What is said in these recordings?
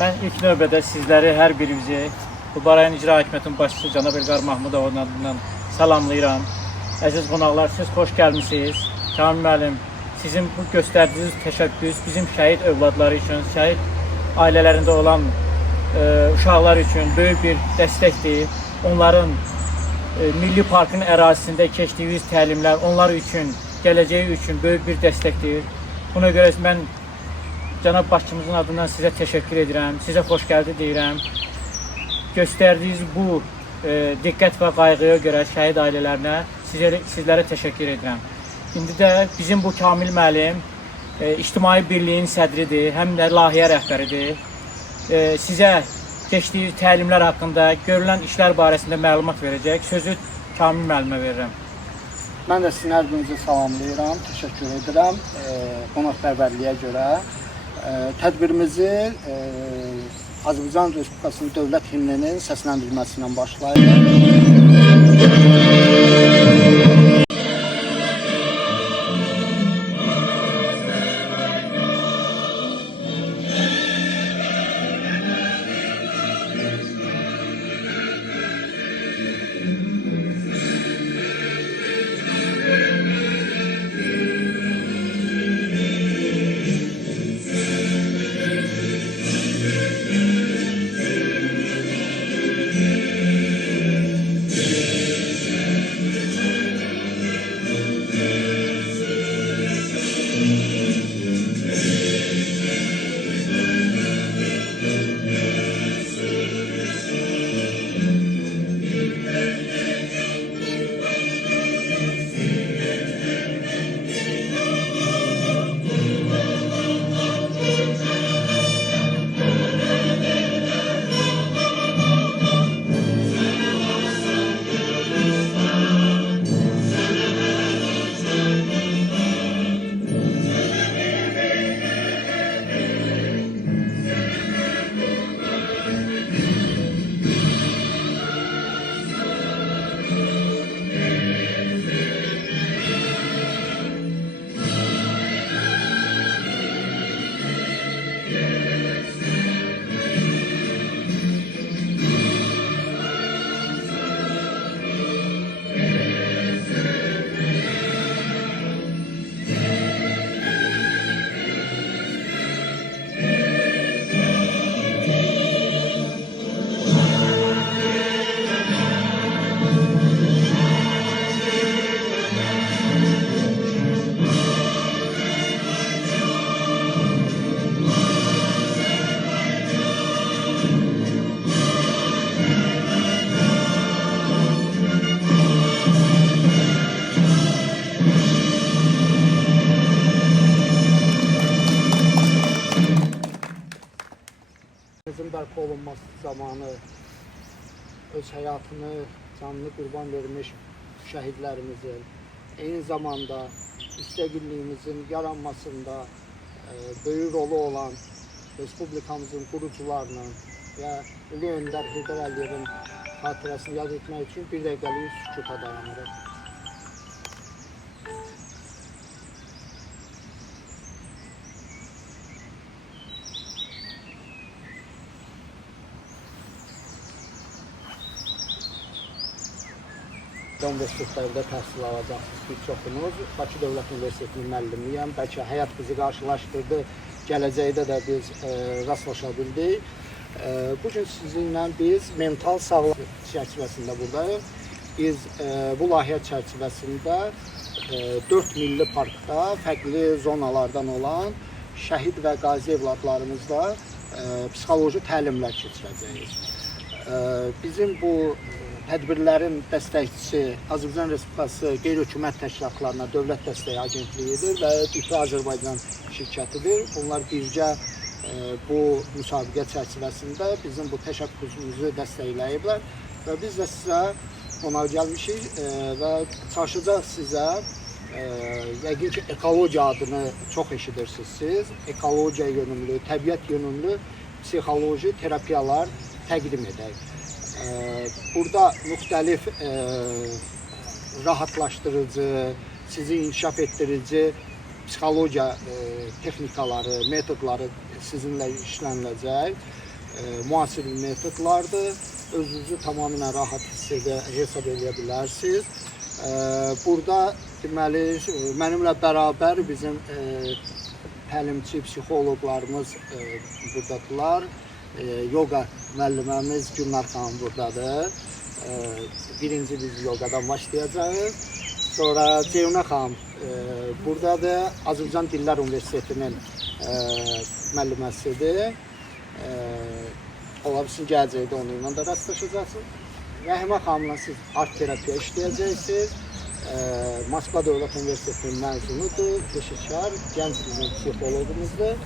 Mən ilk növbədə sizləri, hər birimizi bu rayon icra hakimiyyətinin başçısı cənab Elqar Mahmudovun adından salamlayıram. Əziz qonaqlar, siz xoş gəlmisiniz. Kamil müəllim, sizin bu göstərdiyiniz təşəbbüs bizim şəhid övladları üçün, şəhid ailələrində olan uşaqlar üçün böyük bir dəstəkdir. Onların Milli Parkın ərazisində keçdiyiniz təlimlər onlar üçün, gələcəyi üçün böyük bir dəstəkdir. Buna görə mən cənab başçımızın adından sizə təşəkkür edirəm, sizə xoş gəldi deyirəm. Göstərdiyiniz bu diqqət və qayğıya görə şəhid ailələrinə sizlərə təşəkkür edirəm. İndi də bizim bu Kamil müəllim İctimai Birliyin sədridir, həm də layihə rəhbəridir. Sizə keçdiyi təlimlər haqqında, görülən işlər barəsində məlumat verəcək. Sözü Kamil müəllimə verirəm. Mən də sizin hər birinizi salamlayıram, təşəkkür edirəm qonaqpərvərliyə görə. Tədbirimizi Azərbaycan Respublikasının dövlət himninin səsləndirilməsi ilə başlayır. Bərpa olunması zamanı öz həyatını, canını qurban vermiş şəhidlərimizin, eyni zamanda müstəqilliyimizin yaranmasında böyük rolu olan Respublikamızın qurucularının və Ulu Öndər Heydər Əliyevin xatirəsini yad etmək üçün bir dəqiqəlik sükuta dayanırıq. Universitetlərdə təhsil alacaqsınız bir çoxunuz. Bakı Dövlət Universitetinin müəllimliyəm. Bəlkə həyat bizi qarşılaşdırdı, gələcəkdə də biz rastlaşa bildik. Bugün sizinlə biz mental sağlam çərçivəsində buradayıq. Biz bu layihə çərçivəsində 4 milli parkda fərqli zonalardan olan şəhid və qazi evladlarımızla psixoloji təlimlər keçirəcəyik. Bizim bu tədbirlərin dəstəkçisi Azərbaycan Respublikası Qeyri-Hökumət Təşkilatlarına Dövlət Dəstəyi Agentliyidir və İTÜ Azərbaycan şirkətidir. Onlar birgə bu müsabiqə çərçivəsində bizim bu təşəbbüsümüzü dəstəkləyiblər və biz də sizə qonaq gəlmişik və çalışacaq sizə yəqin ki, ekologiya adını çox eşidirsiniz siz. Ekologiya yönümlü, təbiət yönümlü psixoloji terapiyalar təqdim edək. Burada müxtəlif rahatlaşdırıcı, sizi inkişaf etdirici psixologiya texnikaları, metodları sizinlə işləniləcək. müasir metodlardır. Özünüzü tamamilə rahat hesab edə bilərsiniz. Burada deməli mənimlə bərabər bizim təlimçi psixoloqlarımız buradadılar. Yoga müəlliməmiz Gülnar xanım buradadır. Birinci biz yogadan başlayacağız. Sonra Ceyhunə xanım buradadır. Azərbaycan Dillər Universitetinin müəlliməsidir. Ola bilsin gələcəkdə onunla da rastlaşacaqsınız. Rəhimə xanımla siz art terapiya işləyəcəksiniz. Moskva Dövlət Universitetinin məzunudur, peşəkar, gənc bizim psixologumuzdur.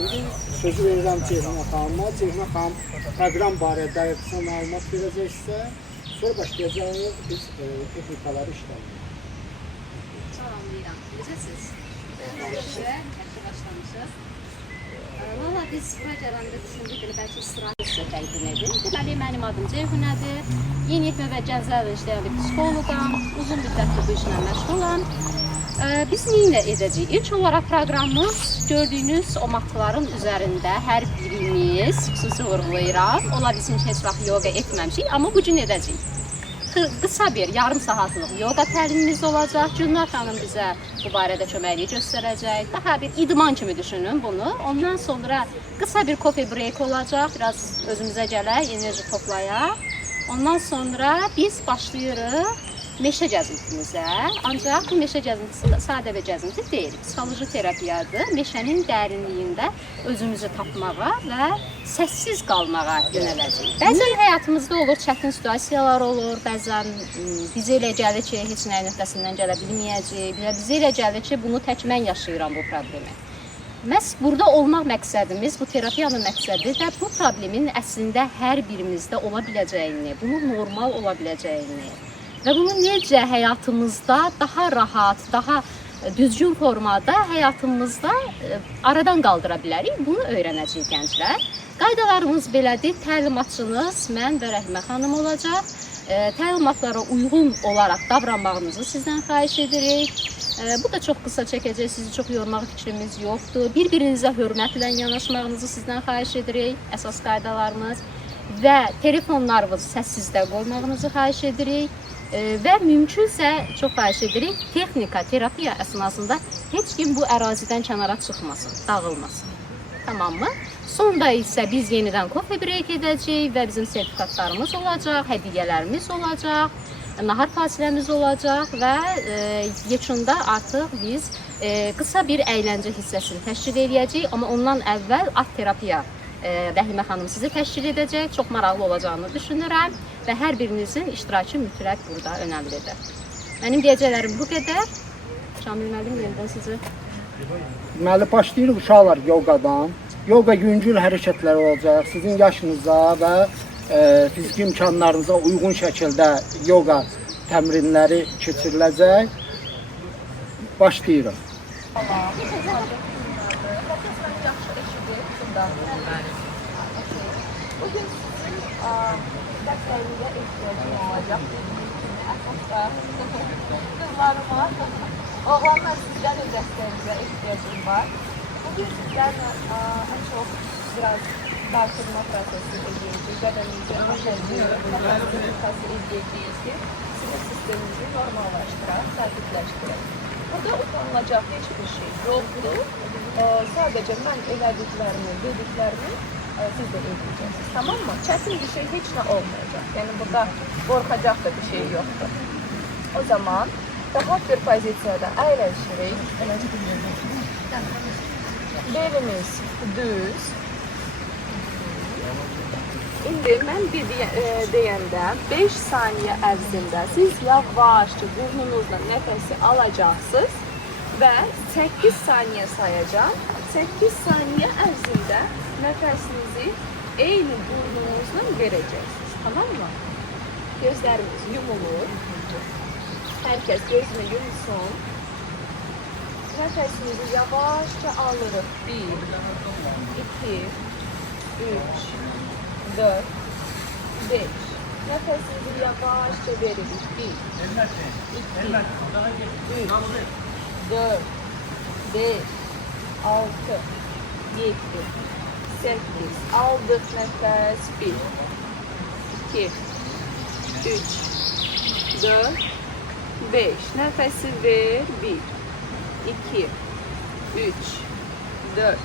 İndi sözü verirəm Ceyhunə xanıma. Ceyhunə xanım proqram barədə qısa məlumat verəcəksə, sonra başlayacağız biz texnikaları işləməyə. Salamlayıram. Necəsiz? Başlamışız. Valla biz bura gələndə düşündük, bəlkə istirahət sizə təqdim edim. Deməli, mənim adım Ceyhunədir. Yeniyetmə və gənclərlə işləyən bir psixoloqam. Uzun müddətdir bu işlə məşğulam. Biz nə edəcəyik? İlk olaraq proqramımız gördüyünüz o matların üzərində hər birimiz, xüsusi vurğulayıram, ola bilsin ki, heç vaxt yoga etməmişik, amma bu gün edəcəyik. Qısa bir yarım saatlıq yoga təlimimiz olacaq. Gülnar xanım bizə bu barədə köməklik göstərəcək. Daha bir idman kimi düşünün bunu. Ondan sonra qısa bir coffee break olacaq. Biraz özümüzə gələk, enerji toplayaq. Ondan sonra biz başlayırıq meşə gəzintimizə. Ancaq bu meşə gəzintisi sadə bir gəzinti deyil. Psixoloji terapiyadır. Meşənin dərinliyində özümüzü tapmağa və səssiz qalmağa yönələcəyik. Bəzən həyatımızda olur, çətin situasiyalar olur. Bəzən bizə elə gəlir ki, heç nəyin öhdəsindən gələ bilməyəcəyik. Bizə elə gəlir ki, bunu tək mən yaşayıram bu problemi. Məhz burada olmaq məqsədimiz, bu terapiyanın məqsədi də bu problemin əslində hər birimizdə ola biləcəyini, bunun normal ola biləcəyini və bunu necə həyatımızda daha rahat, daha düzgün formada həyatımızda aradan qaldıra bilərik, bunu öyrənəcəyik gənclər. Qaydalarımız belədir, təlimatçınız mən və Rəhimə xanım olacaq. Təlimatlara uyğun olaraq davranmağınızı sizdən xahiş edirik. Bu da çox qısa çəkəcək, sizi çox yormaq fikrimiz yoxdur. Bir-birinizə hörmətlə yanaşmağınızı sizdən xahiş edirik, əsas qaydalarımız. Və telefonlarınızı səssizdə qoymağınızı xahiş edirik. Və mümkünsə çox xahiş edirik, texnika, terapiya əsnasında heç kim bu ərazidən kənara çıxmasın, dağılmasın. Tamammı? Sonda isə biz yenidən coffee break edəcəyik və bizim sertifikatlarımız olacaq, hədiyyələrimiz olacaq, nahar fasiləmiz olacaq və yekunda artıq biz qısa bir əyləncə hissəsini təşkil edəcəyik. Amma ondan əvvəl art terapiya Rəhimə xanım sizi təşkil edəcək. Çox maraqlı olacağını düşünürəm və hər birinizin iştirakı mütləq burada önəmlidir. Mənim deyəcəklərim bu qədər. Şamil müəllim, yenidən sizi. Deməli, başlayırıq uşaqlar yogadan. Yoga yüngül hərəkətlər olacaq. Sizin yaşınıza və fiziki imkanlarınıza uyğun şəkildə yoga təmrinləri keçiriləcək. Başlayırıq. Bugün derslerinde ihtiyacım olacak. Esasda kızlarıma, oğlanlar sizlerin derslerinize ihtiyacım var. Bugün sizlerle en çok biraz dağıtılma prosesi edeceğiz. Bedenimizi edeceğiz ki sinir sistemimizi normallaştırarak, sabitleştirelim. Burada utanılacak hiçbir şey yoktur. Sadece ben elədiklərimi, dediklərimi siz de edeceksiniz. Tamam mı? Çətin bir şey hiç ne olmayacak. Yani burada korkacak da bir şey yoktur. O zaman rahat bir pozisyada əyləşirik. Belimiz düz. İndi mən bir deyəndə 5 saniyə ərzində siz yavaşça burnunuzla nəfəsi alacaqsınız və 8 saniyə sayacağım. 8 saniyə ərzində nəfəsinizi eyni burnunuzla verəcəksiniz. Tamam mı? Gözlərimiz yumulur. Herkes gözünü yumsun. Nəfəsinizi yavaşça alırıq. 1, 2, 3, 4, 5. Nəfəsinizi yavaşça veririk. 1, 2, 3, 4, 5, 6, 7, 8. Aldıq nəfəs. 1, 2, 3, 4, 5. Nəfəsi ver. 1, 2, 3, 4,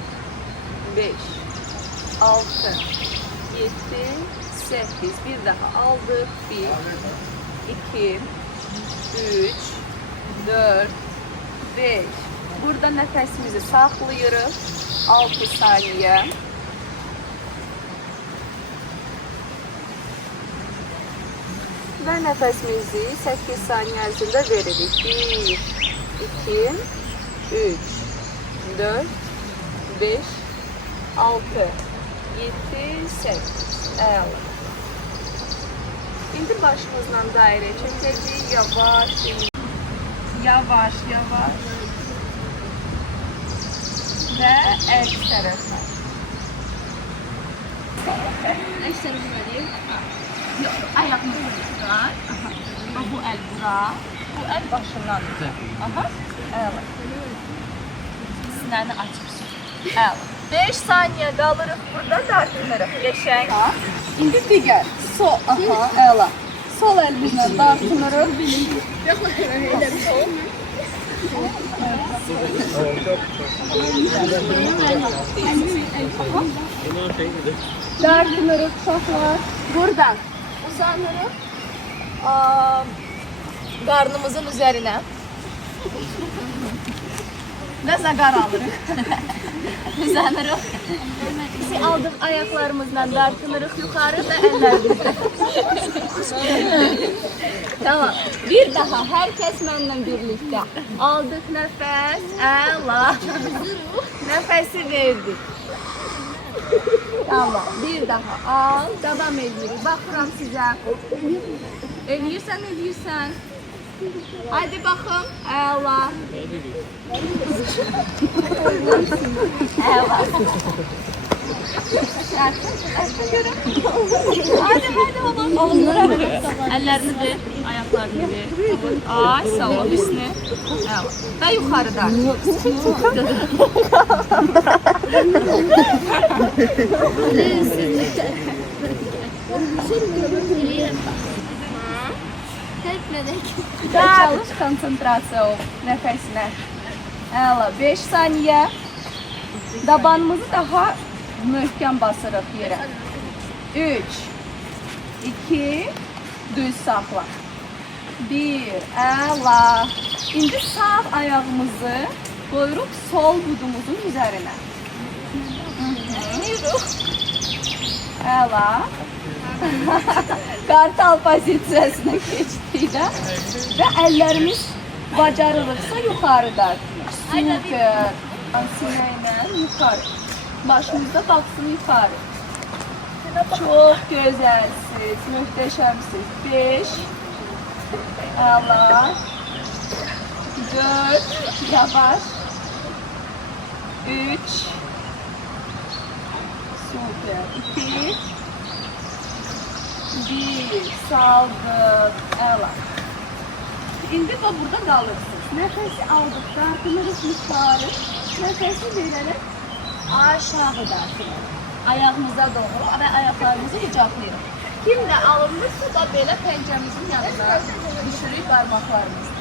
5, 6, 7, 8. Bir daha aldık. 1, 2, 3, 4, 5. Burada nəfəsimizi saxlayırıq. 6 saniyə. Və nəfəsimizi 8 saniyə ərzində veririk. 1, 2, 3, 4, 5, 6, 7, 8. Əla. İndi başımızla dairə çəkəcəyik. Yavaş, yavaş, yavaş. Və əks tərəfə. Əks tərəfə Yox, ayağımızı tutar. Bu əl bura. Bu əl başından tutar. Aha. Əla. Sinəni açırsın. Əla. 5 saniyə qalırıq burada, dartınırıq. Qəşəng. İndi digər. Sol. Aha, əla. Sol əlimizlə dartınırıq. Dartınırıq uşaqlar. Buradan uzanırıq. Qarnımızın üzərinə. Və zaqar alırıq. Uzanırıq. Bizi aldıq ayaqlarımızla dartınırıq yuxarı və əllərimizlə. Tamam. Bir daha hər kəs mənimlə birlikdə. Aldıq nəfəs. Əla. Nəfəsi verdik. Tamam. Bir daha al. Davam edirik. Baxıram sizə. Eləyirsən. Hadi baxın. Əla. Əla. Hadi oğlum. Əllərini ver, ayaqlarını ver. Ay, sağ ol, üstünü. Və yuxarıdan. Çalış, konsentrasiya ol nəfəsinə. Əla, 5 saniyə. Dabanımızı daha möhkəm basırıq yerə. 3, 2, düz saxla. 1, əla. İndi sağ ayağımızı qoyuruq sol budumuzun üzərinə. Əla. Qartal pozisiyasına keçdikdə və əllərimiz bacarırıqsa yuxarı dartılır. Super. Sinəylə yuxarı. Başımızda baksın yukarı. Çok güzelsiniz, muhteşemsiniz. 5, Allah, 4, yavaş, 3, süper, 2, 1, saldık, Allah. İndi de burada kalırsınız. Nefesi aldık, dartınırız yukarı, nefesi vererek aşağı dartılır. Ayağımıza doğru və ayaqlarımızı qucaqlayırıq. Kim də alınmışsa da belə pəncəmizin yanına düşürük parmaqlarımızı.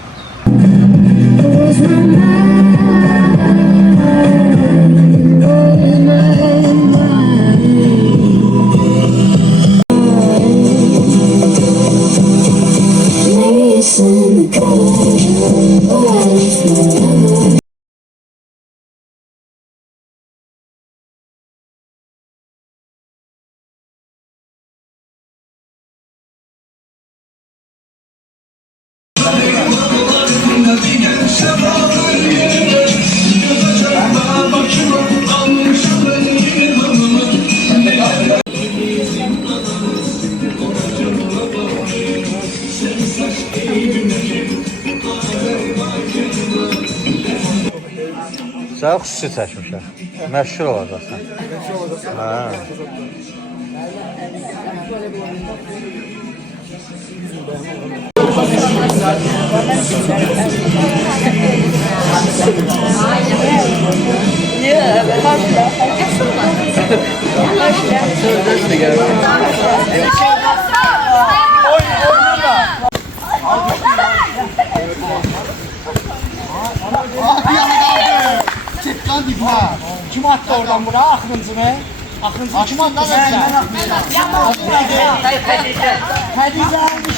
Sən xüsusi çəkmişəm. Məşhur olacaqsan. Hə. Niye? Evet. Çıkkan dibine. Kim attı oradan buna aklınızını? Aklınızını kim attı size? Hadize almış.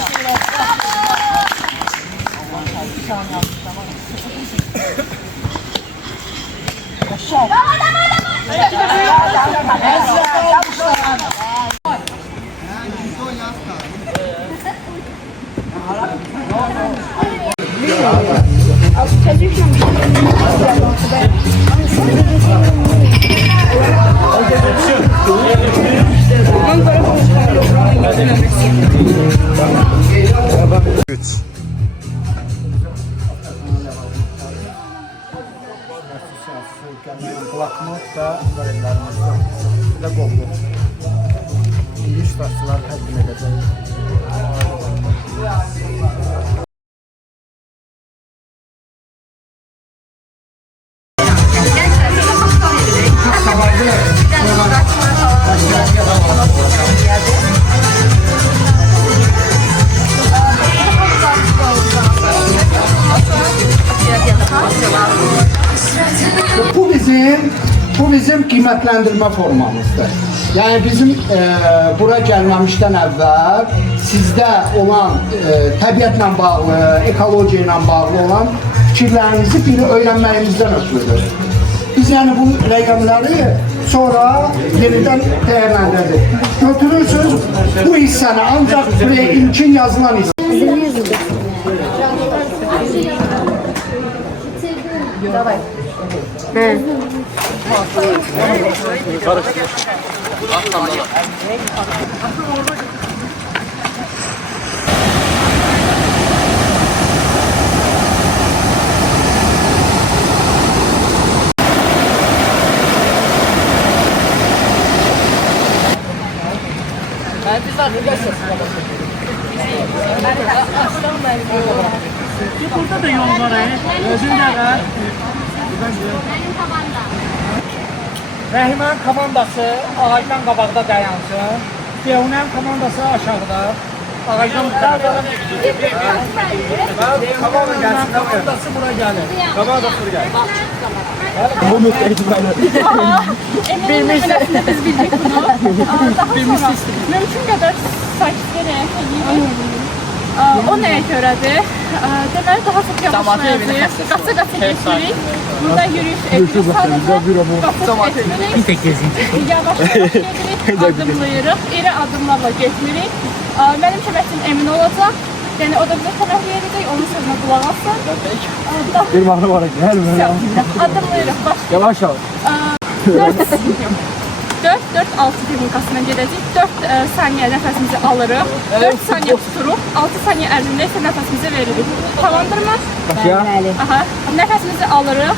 Bloknot da bölümlərimizdə və qovlu. İllüstrasiyalar təqdim edəcək. Bu bizim qiymətləndirmə formamızdır. Yəni bizim bura gəlməmişdən əvvəl sizdə olan təbiətlə bağlı, ekologiya ilə bağlı olan fikirlərinizi biri öyrənməyimizdən ötürüdür. Biz yəni bu rəqəmləri sonra yenidən dəyərləndirdik. Götürürsünüz bu hissəni ancaq buraya ilkin yazılan hissə. Давай. Burada da yol var. Özündə var. Benim komandam. Rəhimən komandası ağacdan qabaqda dayansın. Yevnəm komandası aşağıda. Ağacdan bu tərəfdə. Komandası bura gəlir. Komandası bura gəlir. Bunu təcrübəli. Bilmişsiniz, biz bildik bunu. Daha sonra mümkün qədər sakitliyə riayət edirik. O nəyə görədir? Deməli, daha çox yavaşlayacaq, qaça-qaça getmirik. Burada yürüyüş edirik, sadəcə qaça getmirik. Yavaş-yavaş gedirik, adımlayırıq, iri adımlarla getmirik. Mənim köməkçim Emin olacaq. Yəni, o da bizə tərəf verəcək, onun sözünə qulaq alsın. Bir mahnı var ki, hər bir Adımlayırıq, başlayırıq. yavaş yavaş. 4-4-6 texnikasına gedəcək. 4 saniyə nəfəsimizi alırıq. 4 saniyə tuturuq. 6 saniyə ərzində isə nəfəsimizi veririk. Tamamdırmı? Bəli. Aha. Nəfəsimizi alırıq.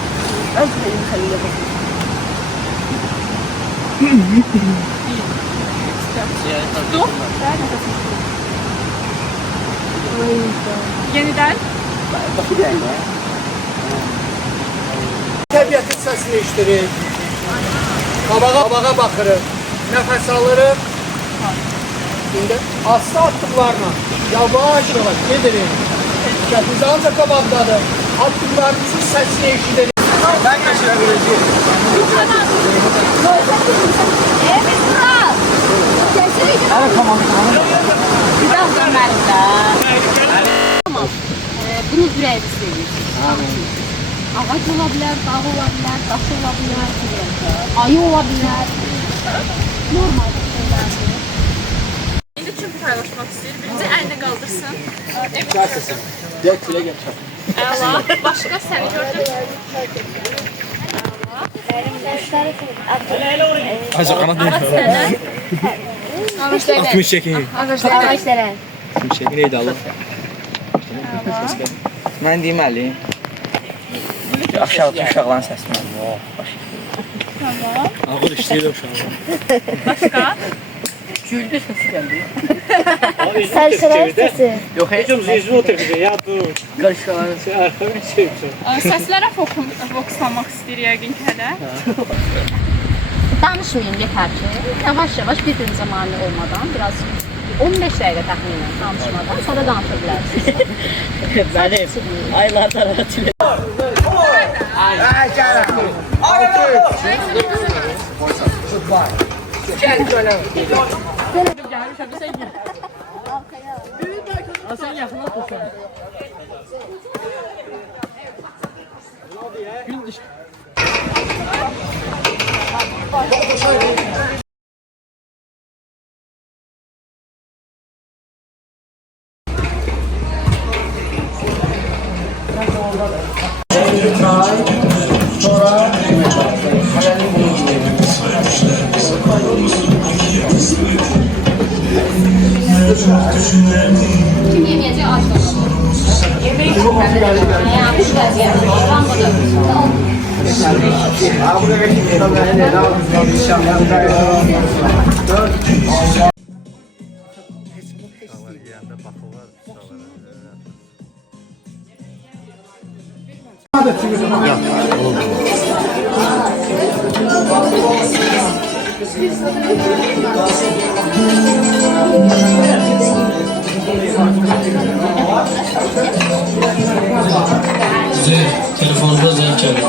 Dur. Yenidən. Təbiətin səsini eşidirik. Qabağa baxırıq. Nəfəs alırıq. İndi aslı attıqlarla yavaş gedirik. Biz ancaq qabaqdadır. Attıqlarımızın səsini eşidirik. Ben geçirə biləcəyim. Bunu ürəyimiz seviyoruz. Ağac ola bilər, dağ ola bilər, daş ola bilər, ayı ola bilər. Normal şeylərdir. İndi kim paylaşmaq istəyir? Birinci əlini qaldırsın. Əla. Başqa səni gördüm. Hacı kanat değil. 60 çekin. Ağaçlara. 60 çekin neydi Allah? Mən deməliyim. Aşağıdan səsmə. Tamam. Ağır işləyir uşaqlar. Başqa? Sərsərək səsi. Yox, heç Səslərə fokuslanmaq istəyir yəqin ki hələ. Danışmayın yeter ki. Yavaş yavaş birbirinize mani olmadan biraz 15 dəqiqə təxminən danışmadan sonra danışa bilərsiniz. Benim aylardan atıyor. Sen yakına tutsan. Gün dış. Kim yemeyecek aç olur. Yemeği çok Yeyəndə baxırlar. Size telefonda zevk geldi.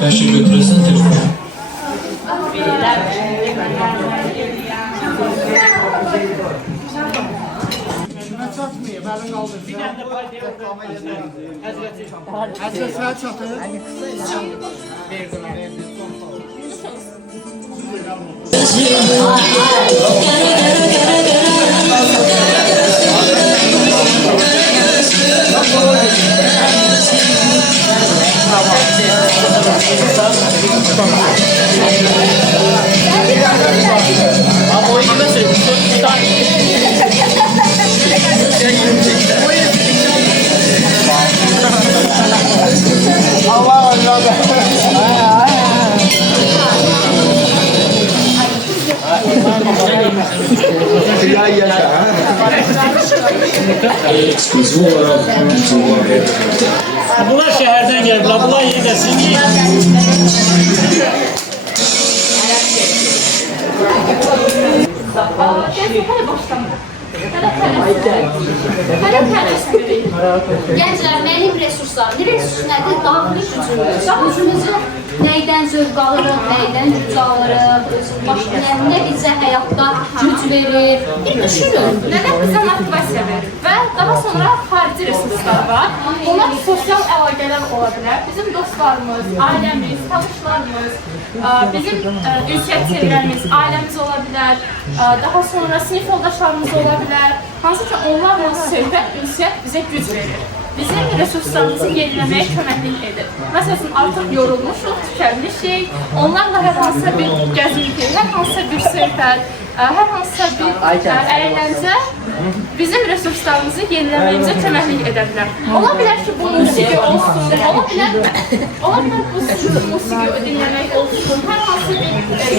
Her şeyi götürürsen telefonu. Bunlar şehirden geldiler. Bunlar iyi de siz iyi. Gənclər, mənim resurslarım, resurs nədir? Daxili gücümüz. Gücümüzü nəydən zövq alırıq, nəydən güc alırıq, başqa nə bizə həyatda güc verir. Bir düşünün. Nədən bizə motivasiya verir və daha sonra xarici resurslar var. Bunlar sosial əlaqələr ola bilər. Bizim dostlarımız, ailəmiz, tanışlarımız, bizim ünsiyyət çevrəmiz, ailəmiz ola bilər. Daha sonra sinif yoldaşlarımız ola bilər. Hansı ki onlarla söhbət, ünsiyyət bizə güc verir. Bizim resurslarımızı yeniləməyə köməklik edir. Məsələn, artıq yorulmuşuq, tükənmişik. Onlarla hər hansısa bir gəzinti, hər hansısa bir söhbət, hər hansısa bir əyləncə bizim resurslarımızı yeniləməyimizə köməklik edə bilər. Ola bilər ki, bu musiqi olsun, ola bilər bu musiqi dinləmək olsun, hər hansı bir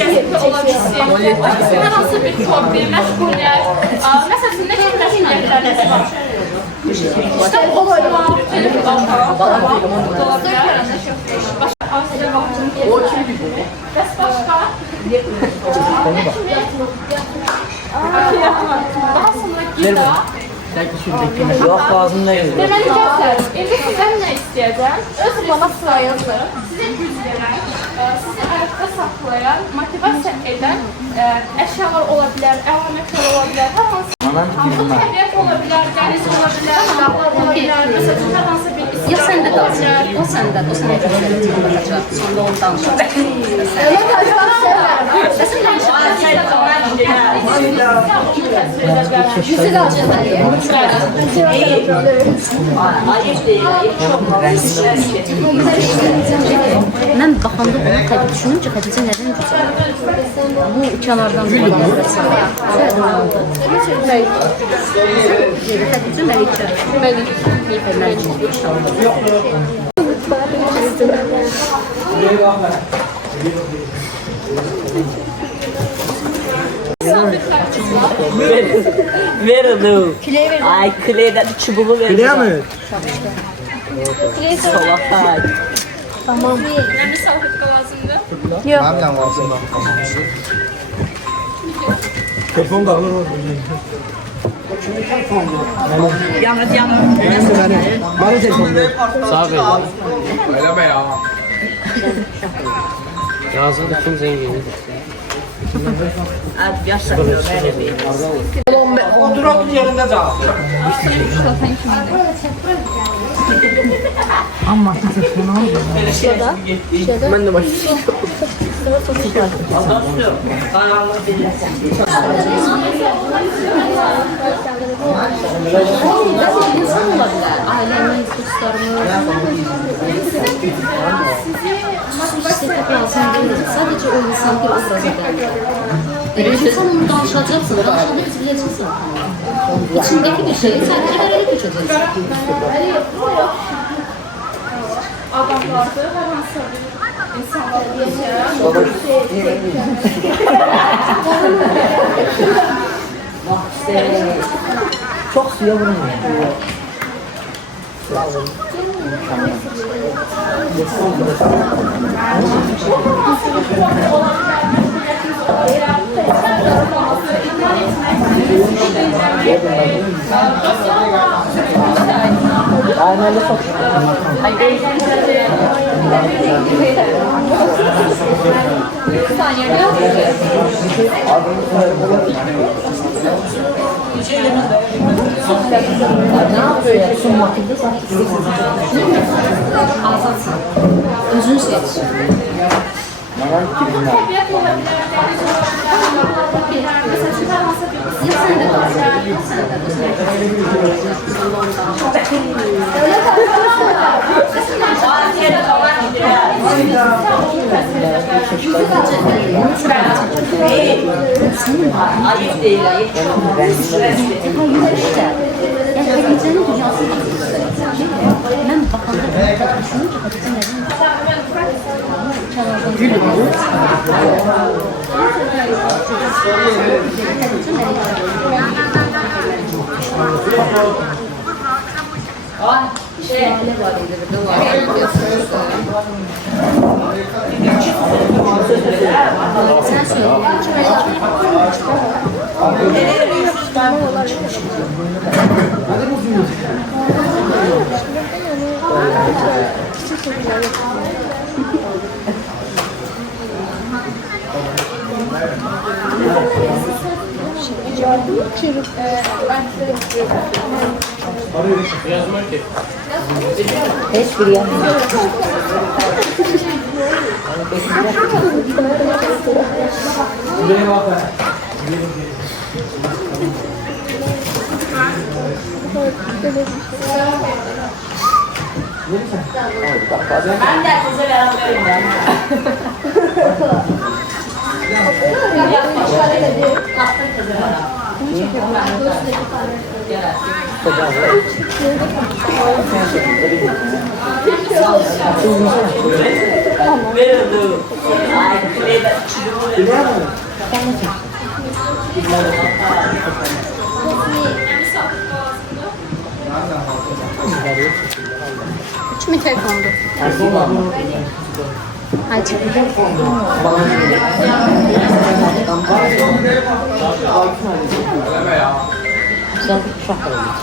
gəzinti ola bilsin, hər hansı bir hobbi, məşğuliyyət. Məsələn, nə kimi məşğuliyyətləriniz var? İşte oxumaq, telefon almaq, başqa asilə vaxtını keçirmək. Bəs başqa? Daha sonra gida. Yok lazım değil. Deməli, gənclər, indi sizdən nə istəyəcəm? Öz resurslarınızı sizə güc verən, sizi ayaqda saxlayan, motivasiya edən əşyalar ola bilər, əlamətlər ola bilər, hər hansı təbiət ola bilər, dəniz ola bilər, dağlar ola bilər, məsələn, hər hansı bir Ya sən də danışacaq, o səndə, o sənə göstərəcək, danışacaq, sonra onu danışacaq. Səsin Yüzü Mən baxanda ona təbii düşündüm ki, Xədicə nədən güzel? Bu kənardan bir baxırsan. Soyadı nə oldu? Xədicə Məlikə. Ver onu. Ay Kley'den çubuğu ver. Biliyor musun? Salak. Tamam. Önemli salfetka lazımdır. Mənim lazım. Telefon da alır orada. Yanır yanır. Bana telefon ver. Sağ ol. Eləmə ya. Yazın kim zengin? Abi yaşlanıyor böyle bir. Oturaq yerində cavab. Ben de baş. İnsan olabilir. Ailemiz, dostlarımız. İstetmek lazım değil. Sadece o insan bir obraza gelir. Sen onu danışacaksın. Danışanda biz bileceksin. İçindeki bir şeyi sadece vererek geçeceksin. Adamlardır, hər hansı bir insanlar diyeceğim. Çok suya vurmuyor. Aynen çok. Ne yapıyor? Son vakilde Azadsın. Özün seç. ayıp değil, ayıp. Yani Hatice'nin dünyası ben bakanda düşününce Hatice'nin sen söyle. Hiçbir yanmıyor. Ben de size veremiyorum ben. Verildi. Ay, Üç mü tek oldu? Hadi. Sen uşaq da olur.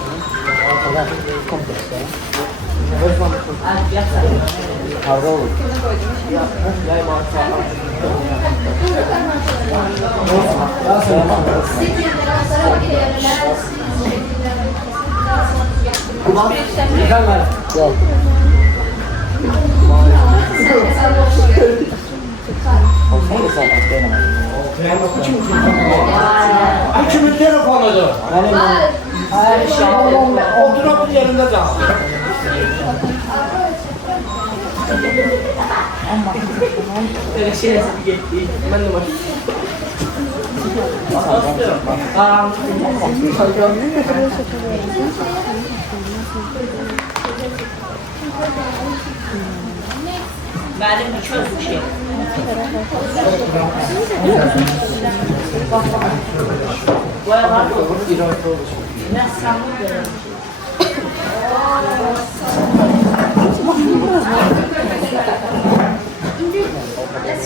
Kompleks. Harda olur. Gel. Olsaydı zaten benim. Bu kimin telefonudur? Oturaq yerində cavab. Ben de başım. Benim bir çöz bir şey. Ne sanırım? Eğer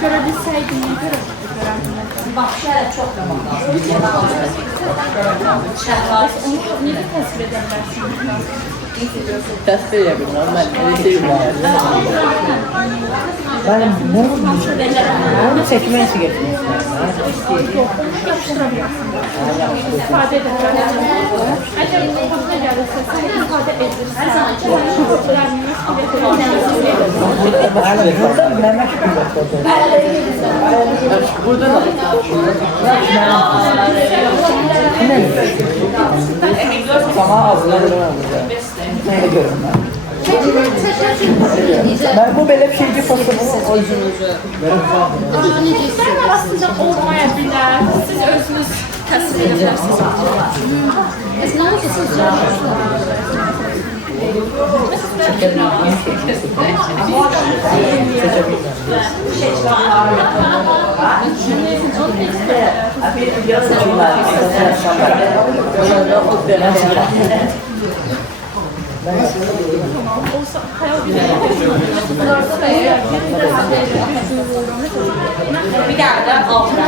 görebilseydim, ne görebilirdim? Onu necə təsvir edə bilərsiniz? Təsvir edə bilməm, mən elə şey bunu çəkmək üçün getmişəm. Yapışdıra bilərsiniz. İstifadə edə bilərsiniz. Əgər xoşuna gəlirsə, siz istifadə Sana ağzına görürüm mən. Ben bu belə bir şeyci fotoğrafı Sən arasında olmaya bilər. Siz özünüz təsvir edə Bir tane altına.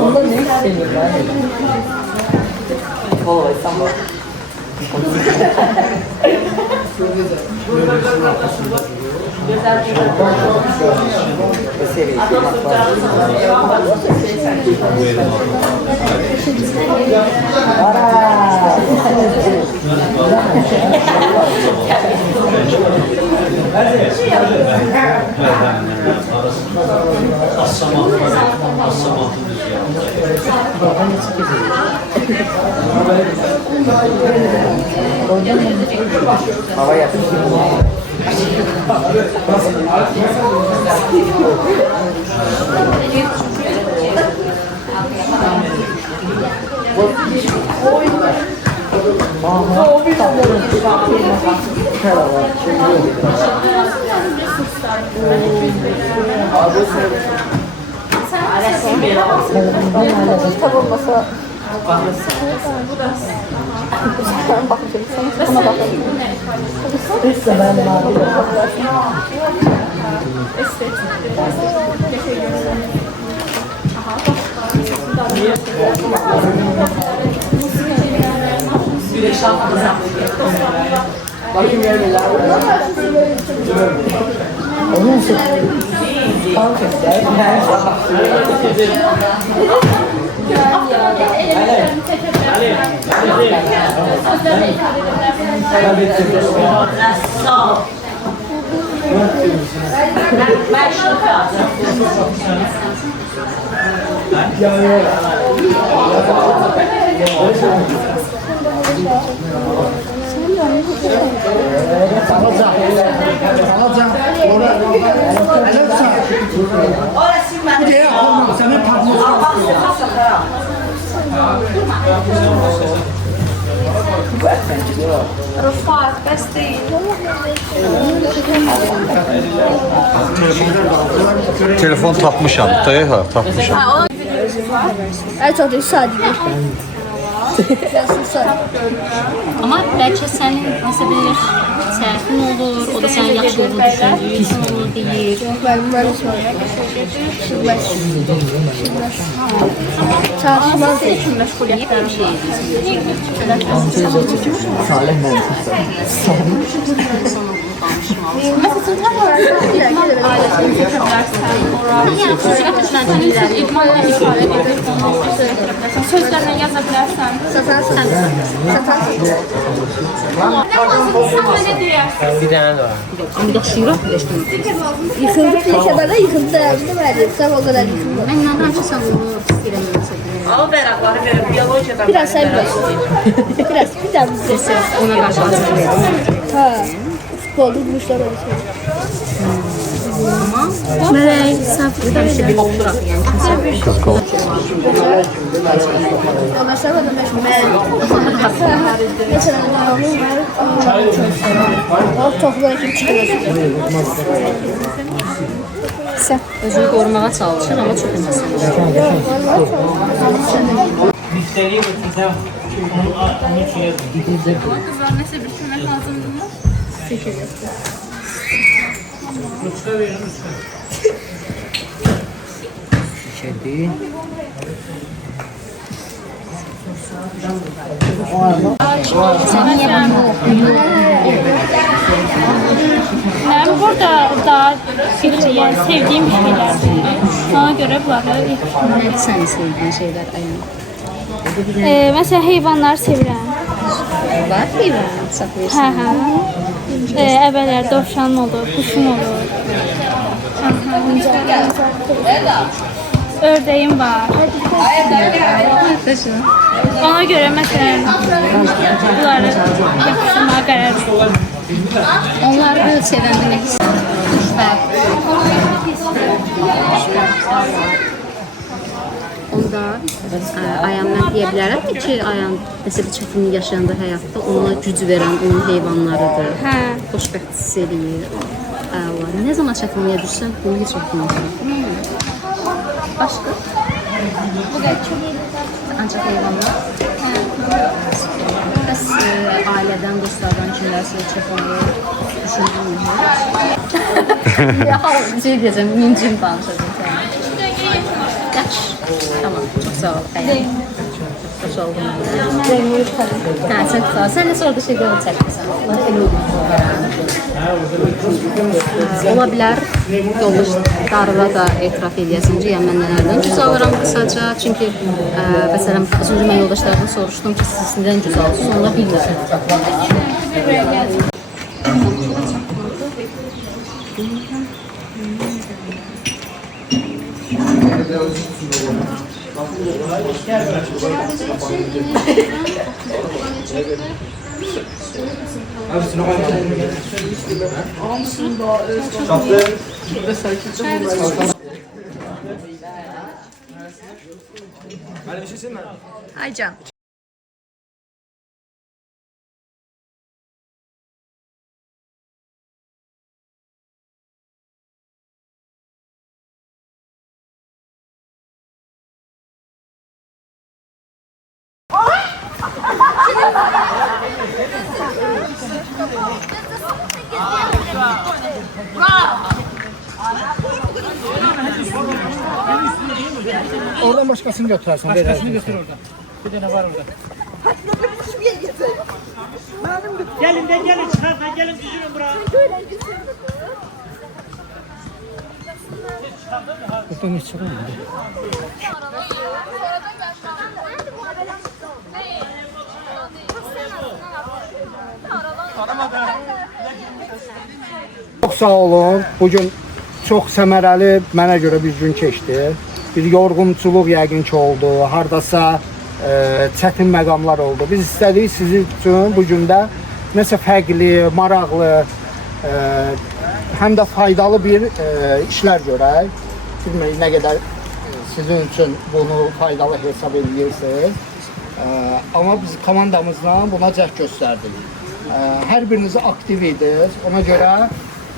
Bunda ne istemiyorum ben? Vallahi tamam. Hava yapıyor. Bakayım yerler. Onun için Rıfat, bəs deyil. Telefon tapmışam. Dayı tapmışam. Çok sadece. Amma bəlkə sənin nəsə bir səhvin olur, o da sənin yaxşılığını düşündüyü insan olur deyir. Ben çalışmaz değil. Üçün məşğuliyyətlər şey Sözlərlə yaza bilərsən. Bir tane de var. Yıkıldı piyasada yıkıldı da yaptım. Sen o kadar yıkıldı. Mən inanıram ki, sən bunu istəyirəm. Al beraber verin, biyolojiyadan. Biraz sen biraz. Biraz bir tane bize. Ona qarşı hazırlayıram. Ha. Futbolda bulmuşlar öyle şey. Mələk, sən bir oxuraq, yəni kimsə. Anlaşlar var da meşhur. Mesela devamlı var. Toplar kim çıkıyor? Sən özünü qorumağa çalışır, amma çox insan. Müşteriye götürsen onun için yazın. Qızlar nəsə bir kömək lazımdırmı? Rıçka verin rıçka. Şişedi. Mənim burada daha bir yəni sevdiyim bir şeylərdir. Ona görə bunları Nədir sənin sevdiyin şeylər, Ayhan? Məsələn, heyvanları sevirəm. Var heyvan saxlayırsan. Əvvəllər dovşanım olur, quşum olur. Ördəyim var. Ona görə məsələn bunları yaxşıma qərar verirəm. Onları sevəndə nə hiss edir? Onda Ayhan mən deyə bilərəm ki, Ayhan nəsə bir çətinlik yaşayanda həyatda ona güc verən onun heyvanlarıdır. Xoşbəxt hiss edir. Nə zaman çətinliyə düşsən, bunu heç oxumazsan. Başqa? Bu qədər çox ancaq heyvanlar. Bəs ailədən, dostlardan kimlərsə çətinliyə düşündürmür. Şey deyəcəm, mincim danışacaq sənə. Yaxşı. Tamam, çok sağ ol. Hoş oldun. Ha, çok sağ ol. Sen de orada şey görüp çəkmirsən. Ola bilər, yoldaşlarına da etiraf edəsən ki, yəni mən nələrdən güz alıram qısaca. Çünki məsələn, az öncə mən yoldaşlardan soruşdum ki, siz nədən güz alıyorsunuz, onlar bilmir. Aycan. Oradan başkasını götürersin. Başkasını götür oradan. Bir tane var orada. Gelin de gelin çıkartın gelin düzülün buraya. Buradan hiç çıkamıyor. Çok sağ olun. Bugün çok səmərəli, mənə görə bir gün keçdi. Bir yorğunçuluq yəqin ki oldu. Hardasa çətin məqamlar oldu. Biz istədik sizin üçün bu gündə nəsə fərqli, maraqlı, həm də faydalı bir işlər görək. Bilmiyorum nə qədər sizin üçün bunu faydalı hesab edirsiniz. Amma biz komandamızla buna cəhd göstərdik. Hər biriniz aktiv idiniz. Ona görə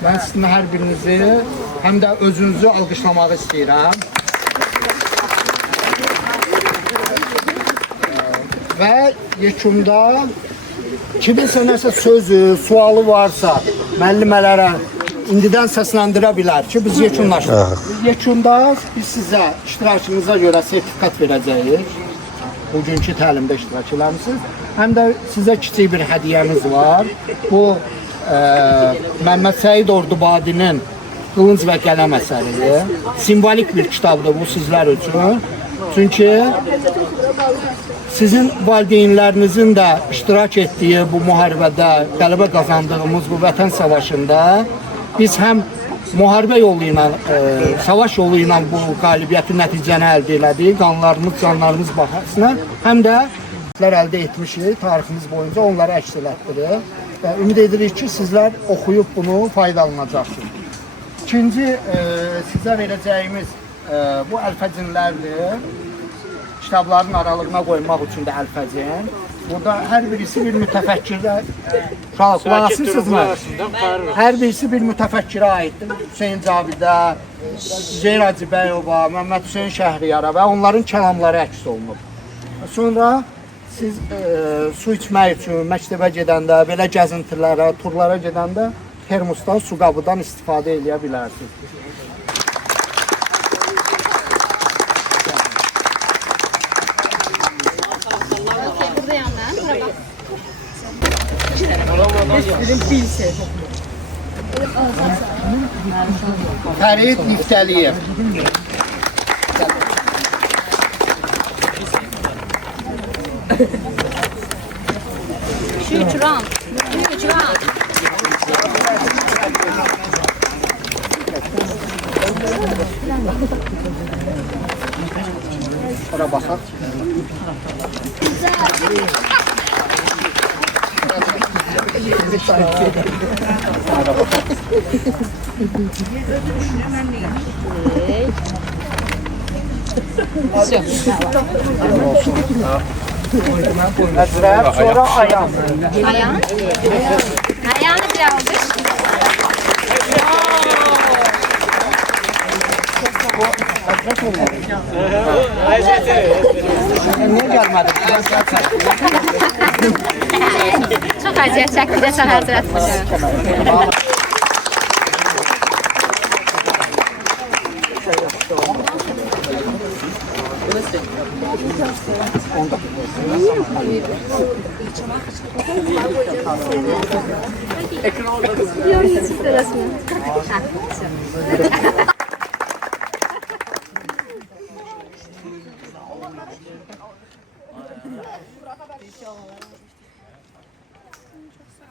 mən sizin hər birinizi həm də özünüzü alqışlamaq istəyirəm. Və yekunda Kiminsə nəsə sözü, sualı varsa, müəllimələrə indidən səsləndirə bilər ki, biz yekunlaşdırıq. Yekunda biz sizə iştirakınıza görə sertifikat verəcəyik. Bugünkü təlimdə iştirak eləmişsiniz. Həm də sizə kiçik bir hədiyyəmiz var. Bu Məmməd Səid Ordubadinin Qılınc və Qələm əsəridir. Simvolik bir kitabdır bu sizlər üçün. Çünki sizin valideynlərinizin də iştirak etdiyi bu müharibədə, qələbə qazandığımız bu vətən savaşında biz həm müharibə yolu ilə, savaş yolu ilə bu qalibiyyəti nəticəni əldə elədik, qanlarımız, canlarımız bahasına, həm də əldə etmişik, tariximiz boyunca onları əks elətdirir və ümid edirik ki, sizlər oxuyub bunu faydalanacaqsınız. İkinci sizə verəcəyimiz bu əlfəcinlərdir. Kitabların aralığına qoymaq üçün də əlfəcin. Burada hər birisi bir mütəfəkkirə, qulaq asırsınızmı? Hər birisi bir mütəfəkkirə aiddir. Hüseyn Cavidə, Zeyr Hacıbəyova, Məmməd Hüseyn Şəhriyara və onların kəlamları əks olunub. Sonra siz su içmək üçün məktəbə gedəndə, belə gəzintilərə, turlara gedəndə termosdan, su qabıdan istifadə edə bilərsiniz. Fərid Niftəliyev. Şükran. Ora baxaq. Həzrət, sonra Ayan. Ayan? Ayanı bir almış. Həzrət olmalı. Niyə gəlmədik? Çox əziyyət çəkdi də sən həzrət.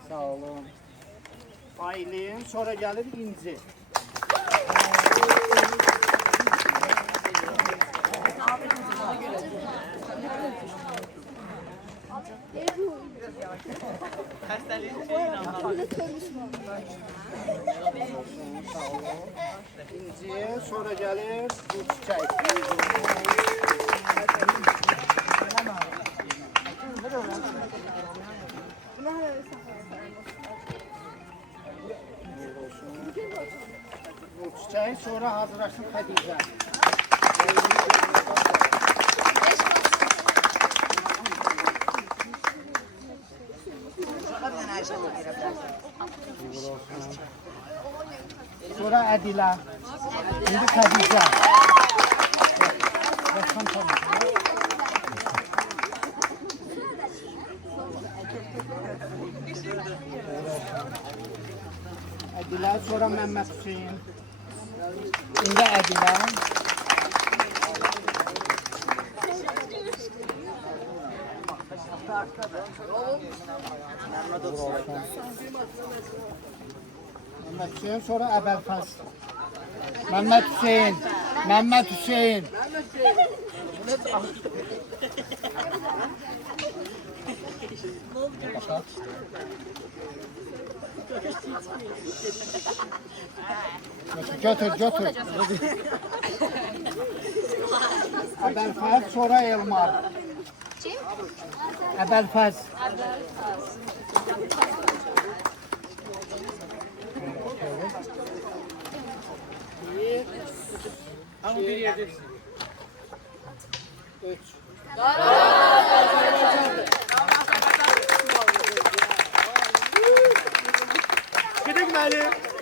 Sağ olun. Aylin, sonra gəlir İnci. İnci, sonra gəlir bu çiçək. Bu çiçək, sonra hazırlaşsın Xədicə. Sonra Ədilə. İndi Xədicə. Ədilə, sonra Məmməd Hüseyin. İndi Ədilə. Məmməd Hüseyin, sonra Əbəlfəz. Məmməd Hüseyin. Məmməd Hüseyin. Götür, götür. Əbəlfəz, sonra Elmar. Əbəlfəz. Ama bir yerde. 3. benim.